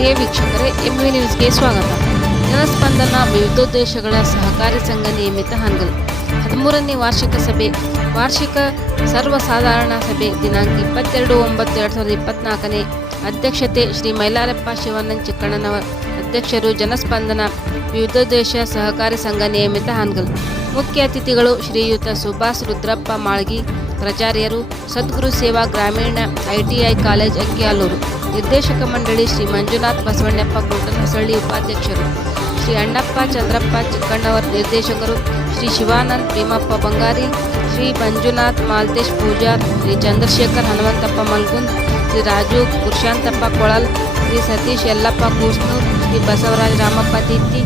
ಪ್ರಿಯ ವೀಕ್ಷಕರೇ ಎಂಬಿ ನ್ಯೂಸ್ಗೆ ಸ್ವಾಗತ. ಜನಸ್ಪಂದನ, ವಿವಿಧೋದ್ದೇಶಗಳ ಸಹಕಾರಿ ಸಂಘ ನಿಯಮಿತ ಹಾನಗಲ್ ಹದಿಮೂರನೇ ವಾರ್ಷಿಕ ಸಭೆ, ವಾರ್ಷಿಕ ಸರ್ವಸಾಧಾರಣ ಸಭೆ, ದಿನಾಂಕ ಇಪ್ಪತ್ತೆರಡು ಒಂಬತ್ತು ಎರಡು ಸಾವಿರದ ಇಪ್ಪತ್ನಾಲ್ಕನೇ ಅಧ್ಯಕ್ಷತೆ ಶ್ರೀ ಮೈಲಾರಪ್ಪ ಶಿವಾನಂದ್ ಚಿಕ್ಕಣ್ಣನವರ ಅಧ್ಯಕ್ಷರು ಜನಸ್ಪಂದನ, ವಿವಿಧೋದ್ದೇಶ ಸಹಕಾರಿ ಸಂಘ ನಿಯಮಿತ ಹಾನಗಲ್ ಮುಖ್ಯ ಅತಿಥಿಗಳು ಶ್ರೀಯುತ ಸುಭಾಷ್ ರುದ್ರಪ್ಪ ಮಾಳ್ಗಿ, ಪ್ರಚಾರ್ಯರು, ಸದ್ಗುರು ಸೇವಾ ಗ್ರಾಮೀಣ ಐಟಿಐ ಕಾಲೇಜ್ ಅಕ್ಕಿಯಾಲೂರು ನಿರ್ದೇಶಕ ಮಂಡಳಿ ಶ್ರೀ ಮಂಜುನಾಥ್ ಬಸವಣ್ಣಪ್ಪ ಹೊಸಳ್ಳಿ ಉಪಾಧ್ಯಕ್ಷರು, ಶ್ರೀ ಅಣ್ಣಪ್ಪ ಚಂದ್ರಪ್ಪ ಚಿಕ್ಕಣ್ಣವರ್ ನಿರ್ದೇಶಕರು, ಶ್ರೀ ಶಿವಾನಂದ್ ಭೀಮಪ್ಪ ಬಂಗಾರಿ, ಶ್ರೀ ಮಂಜುನಾಥ್ ಮಾಲ್ತೇಶ್ ಪೂಜಾರ್ ಶ್ರೀ ಚಂದ್ರಶೇಖರ್ ಹನುಮಂತಪ್ಪ ಮಲ್ಗುಂದ್, ಶ್ರೀ ರಾಜು ಪುರುಷಾಂತಪ್ಪ ಕೊಳಲ್, ಶ್ರೀ ಸತೀಶ್ ಯಲ್ಲಪ್ಪ ಕೂಸ್ನೂರ್, ಶ್ರೀ ಬಸವರಾಜ ರಾಮಪ್ಪ ತಿತ್ತಿ,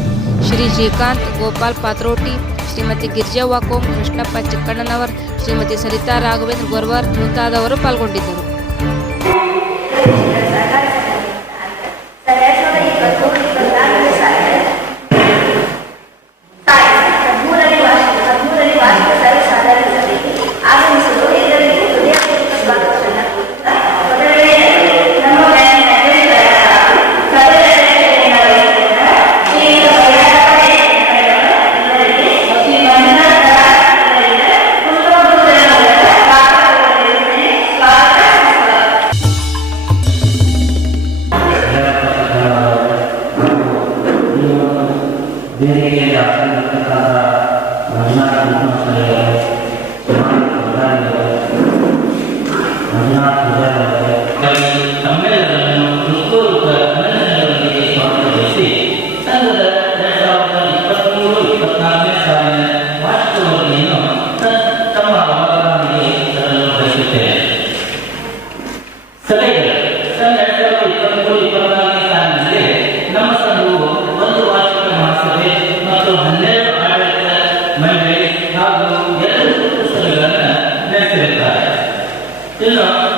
ಶ್ರೀ ಶ್ರೀಕಾಂತ್ ಗೋಪಾಲ್ ಪಾತ್ರೋಟಿ, ಶ್ರೀಮತಿ ಗಿರ್ಜವ್ವ ಕೋಂ ಕೃಷ್ಣಪ್ಪ ಚಿಕ್ಕಣ್ಣನವರ್, ಶ್ರೀಮತಿ ಸರಿತಾ ರಾಘವೇಂದ್ರ ಗೊರ್ವರ್ ಮುಂತಾದವರು ಪಾಲ್ಗೊಂಡಿದ್ದರು. ಬೇರೆಗೆ ಆಗಿರತಕ್ಕಂಥ ಮಂಜುನಾಥ ಮುಖ್ಯಮಂತ್ರಿಗಳು ಮಂಜುನಾಥ ಪೂಜಾರಿ ಮಂಡಳಿ ಹಾಗೂ ಎರಡು ಪುಸ್ತಕಗಳನ್ನು ನಡೆಸಿರುತ್ತಾರೆ ಇನ್ನು ಸದಸ್ಯರು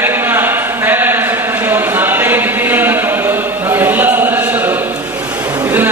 ಕಾರ್ಯಕ್ರಮ ಒಂದು ನಾಲ್ಕೈದು ತಿಂಗಳ ನಾವು ಎಲ್ಲ ಸದಸ್ಯರು ಇದನ್ನ